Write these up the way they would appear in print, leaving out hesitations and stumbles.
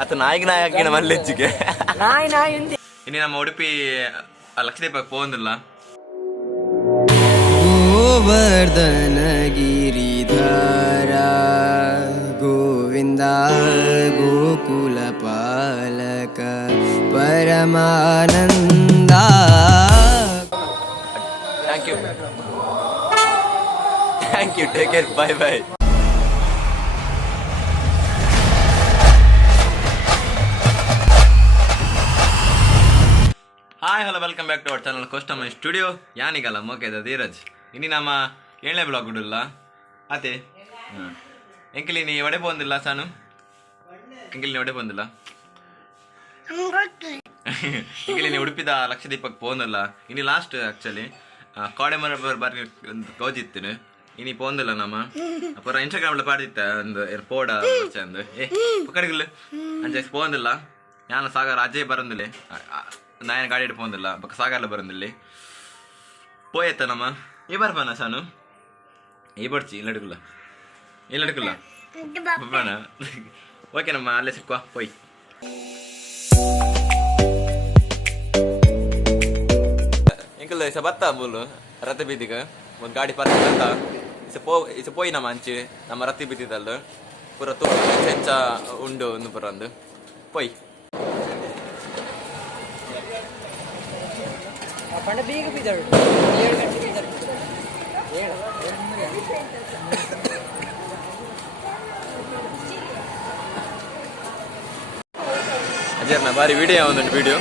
ಅತ್ತ ನಾಯಿಗೆ ನಾಯಿ ಹಾಕಿನ ಮಲ್ಲೆಚ್ಚಿಗೆ ನಾಯಿ ಇನ್ನು ನಮ್ಮ ಉಡುಪಿ ಲಕ್ಷದೀಪಕ್ಕೆ ಹೋಗಿಲ್ಲ. ಗೋವರ್ಧನ ಗಿರಿಧಾರ ಗೋವಿಂದ ಗೋಕುಲ ಪಾಲಕ ಪರಮಾನಂದ. Thank you take care bye bye. Hi hello welcome back to our channel ಕೋಸ್ಟಾಲ್ಮಿಂdzstudio. ಯಾನಿಗಲ್ಲ ಮೋಕೆದ ಧೀರಜ್. ಇನ್ನು ನಮ್ಮ 7ನೇ ಬ್ಲಾಗ್ ಬಿಡಲ್ಲ ಅದೇ ಎಂಕಿಲಿ ನೀ ಒಡೆ ಬಂದಿಲ್ಲ ಸಾನು ಎಂಕಿಲಿ ನೀ ಒಡೆ ಬಂದಿಲ್ಲ ಎಂಕಿಲಿ ನೀ ಉಡುಪಿದ ಲಕ್ಷದೀಪಕ್ಕೆ ಪೋಂದಿಲ್ಲ ಇನ್ನು ಲಾಸ್ಟ್ ಆಕ್ಚುಲಿ ಕೋಡೆಮರ ಬಾರಿ ಗೌಜಿತ್ತೇನೆ ಇನಿ ಪೋಂದಿಲ್ಲ ನಮ್ಮ ಅಪ್ಪರ ಇನ್ಸ್ಟಾಗ್ರಾಮ್ல ಪಾಡಿತ್ತ ಒಂದು ಪೋಡ ಚಂದ ಕಡೆಗಿಲ್ಲ ಅಂಚೆ ಪೋಂದಿಲ್ಲ ಯಾನ ಸಾಗರ ಅಜಯ್ ಬರಂದಿಲ್ಲ ನಾಯನ ಗಾಡಿ ಇಟ್ಟು ಪೋಂದಿಲ್ಲ ಬಕ್ಕ ಸಾಗರ್ಲ ಬರಂದಿಲ್ಲ ಪೋಯತ್ತ ನಮ್ಮ ಈ ಬರ್ಬಾನ ಸಾನು ಈ ಬರ್ಚಿ ಇಲ್ಲ ಅಡುಕಲ್ಲ ಬರ್ಬಾನ ಓಕೆ ನಮ್ಮ ಅಲ್ಲೇ ಸಿಕ್ಕುವ ಪೋಯ್. ಎಂಕಲ್ ಇಸ ಬತ್ತ ಬೋಲು ರಥ ಬೀದಿಗ ಒಂದು ಗಾಡಿ ಪಾರ್ಕ್ ಅಂತ ಇಸ ಪೋಯಿ ನಮ್ಮ ಅಂಚಿ ನಮ್ಮ ರತ್ತಿ ಬಿದ್ದಿದ್ದಲ್ಲ ಪೂರ ತುಂಬ ಚೆಂಚ ಉಂಡು ಒಂದು ಪುರ ಅಂದು ಪೋಯ್. ಬೀಗ ಬಿದ್ದಾಳು 7 ಗಂಟೆ ಬಿದ್ದಾಳು ಅಜರ್ನ ಬಾರಿ ವಿಡಿಯೋ ಒಂದುಂಟು ವಿಡಿಯೋ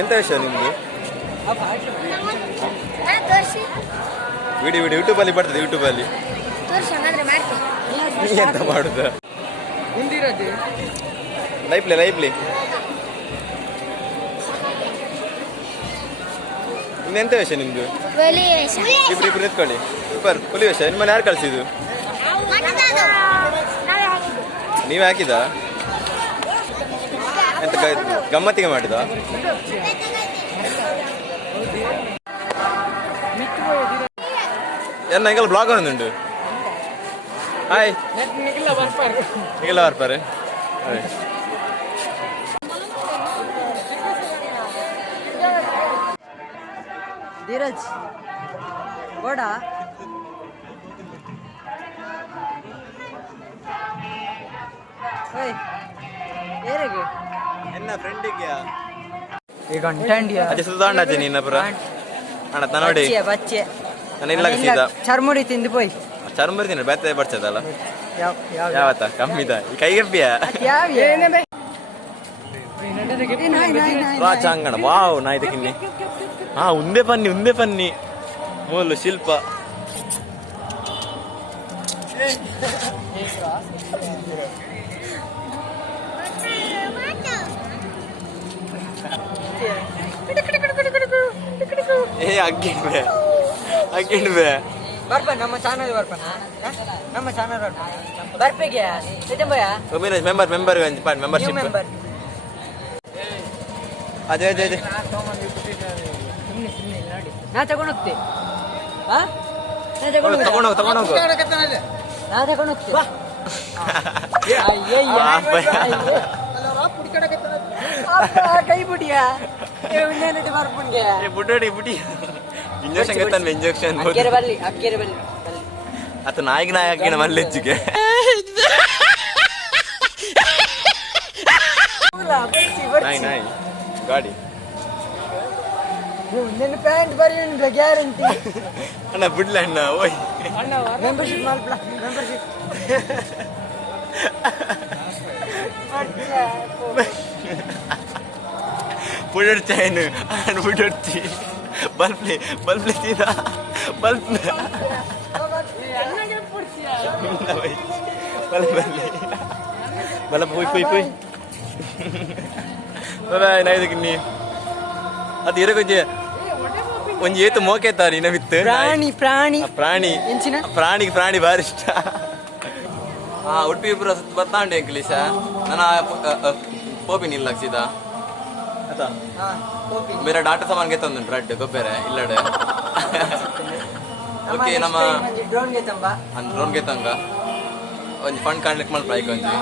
ಎಂತ ವಿಷಯ ನಿಮ್ದು ವಿಡಿಯೋ ಯೂಟ್ಯೂಬಲ್ಲಿ ಬರ್ತದೆ ಯೂಟ್ಯೂಬಲ್ಲಿ ಎಂತ ಮಾಡುದ ಲೈಫ್ಲಿ ಇನ್ನೆಂತ ವಿಷಯ ನಿಮ್ದು ಇಬ್ರು ಎತ್ಕೊಳ್ಳಿ ಸೂಪರ್ ಹುಲಿ ವಿಷಯ ನಿಮ್ಮನ್ನ ಯಾರು ಕಳ್ಸಿದ್ದು ನೀವೇ ಹಾಕಿದ ಎಂತ ಗಮ್ಮತ್ತಿಗೆ ಮಾಡಿದ ಎಂಗೆಲ್ಲ ಬ್ಲಾಗ್ ಒಂದುಂಟು ಹಾಯ್ ನಿಖಿಲ ಬರ್ಪಾರೆ ಧೀರಜ್ ಗೋಡ ಏರಿಗೆ ಎನ್ನ ಫ್ರೆಂಡಿಗೆ ಈಗ ಅಂಟಂಡಿಯ ಅದೇ ಸುಧಾಂಡಾಜಿ ನಿನ್ನ ಪುರ ಅಣ್ಣ ನೋಡಿ ಬಚ್ಚೆ ನಾನು ಇಲ್ಲ ಸೀದಾ ಚರ್ಮುರಿ ತಿಂದು ಪೋಯ್ ಚರ್ಮುರಿ ತಿನ್ನ ಬೇತೆ ಬಡ್ಸದಲ್ಲ ಯಾವತ್ತ ಕಮ್ಮಿದ ಈ ಕೈಗೆಬ್ಬಿಯ ರಾಚಾಂಗಣ ವಾವ್ ನಾಯ್ದ ಕಿನ್ನಿ ಹಾ ಉಂದೆ ಪನ್ನಿ ಮೂಲು ಶಿಲ್ಪ ಏ ಅಗ್ಗಿಡ್ಬೆ ಬರ್ಪ ನಮ್ಮ ಚಾನಲ್ ಬರ್ಪನ ನಮ್ಮ ಚಾನಲ್ ಬರ್ಪೆಗೆ ಸಿದ್ದಮ್ಮಯ್ಯ ಮೆಂಬರ್ ಮೆಂಬರ್ಶಿಪ್ ಮೆಂಬರ್ ಅದೇ ನಾ ತಗೊಂಡು ಹೋಗ್ತೆ ತಗೊಂಡೋಗು ನಾ ತಗೊಂಡು ಹೋಗ್ತೆ ಕೈ ಬುಡಿಯಾ ಬರ್ಪುಣ್ಗೆ ಬುಡಿ ಇಂಜೆಕ್ಷನ್ ಅಕ್ಕೆರೆ ಬರ್ಲಿ ಅತ್ತ ನಾಯಿಗೆ ನಾಯಿ ಹಾಕಿನ ಮಲ್ಲೆಜ್ಜಿಗೆ ನಾಯಿ ಗಾಡಿ ನಿನ್ನ ಪ್ಯಾಂಟ್ ಬರೀ ಗ್ಯಾರಂಟಿ ಅಣ್ಣ ಬಿಡ್ಲ ಅಣ್ಣ ಓಯ್ ಮೆಂಬರ್ಶಿಪ್ ಮಾಡ್ಬಿಡ ಮೆಂಬರ್ಶಿಪ್ ಪುಡರ್ ಚೈನ್ ಅಂಡ್ ಪುಡರ್ತಿ ಬಲ್ಪ್ಲೆ ತೀರಾ ಬಲ್ಪ್ ಬಲ ಪುಯ್ ಬಾಯ್ ನಾಯ್ದಕ್ಕೆ ನೀ ಅದು ಇರಕೊಂಚ ಒಂಜಿ ಏತು ಮೋಕೆತಾರಿ ನವಿತ್ತು ಪ್ರಾಣಿ ಬಾರಿ ಇಷ್ಟ ಉಡುಪಿ ಪುರ ಬರ್ತಾಂಡೆ ಅಂಕಲೇಶ ನನ್ನ ಪೋಪಿನ ಇಲ್ಲ ಸೀದಾ ಬೇರೆ ಡಾಟಾ ಸಾಮಾನ್ ಗೆತ್ತೊಂದು ರಡ್ ಗೊಬ್ಬರ ಇಲ್ಲಡೆ ಓಕೆ ನಮ್ಮ ಡ್ರೋನ್ ಗೆತ್ತಂಗ ಒಂಜಿ ಫಂಡ್ ಕಾಣ್ಲಿಕ್ಕೆ ಮಲ್ಪ ಆಯ್ಕೆ ಒಂಜಿ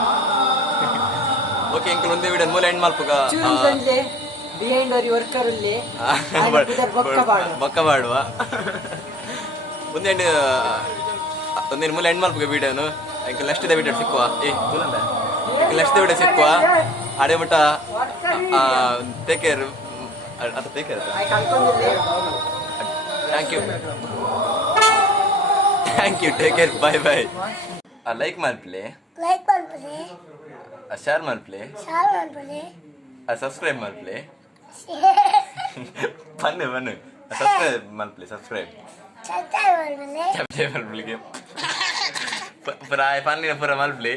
ಓಕೆ ಇಂಕಲ್ ಒಂದೇ ವಿಡಿಯೋ ಮೂಲ ಎಂಡ್ ಮಲ್ಪಗ ಬಿಹೈಂಡ್ ಅವರಿ ವರ್ಕರ್ ಇಲ್ಲಿ ಬೊಕ್ಕ ಮಾಡುವ ಒಂದೇನು ಮೂಲ ಎಂಡ್ ಮಲ್ಪಗ ವಿಡಿಯೋನು ಇಂಕಲ್ ನೆಕ್ಸ್ಟ್ ವಿಡಿಯೋ ಸಿಕ್ಕುವ ನೆಕ್ಸ್ಟ್ ವಿಡಿಯೋ ಸಿಕ್ಕುವ ಅಡೆ ಬಿಟ್ಟ take care thank you take care bye like ಮಾಡ್ಪ್ಲೆ ಶೇರ್ ಮಾಡ್ಪ್ಲೆ ಸಬ್ಸ್ಕ್ರೈಬ್ ಮಾಡ್ಪ್ಲೆ ಬನ್ನಿ ಸಬ್ಸ್ಕ್ರೈಬ್ ಮಾಡ್ಪ್ಲೆ ಸಬ್ಸ್ಕ್ರೈಬ್ ಮಾಡ್ಪ್ಲಿಗೆ ಪುರ ಪನ್ನಿನ ಪುರ ಮಾಡ್ಪ್ಲೆ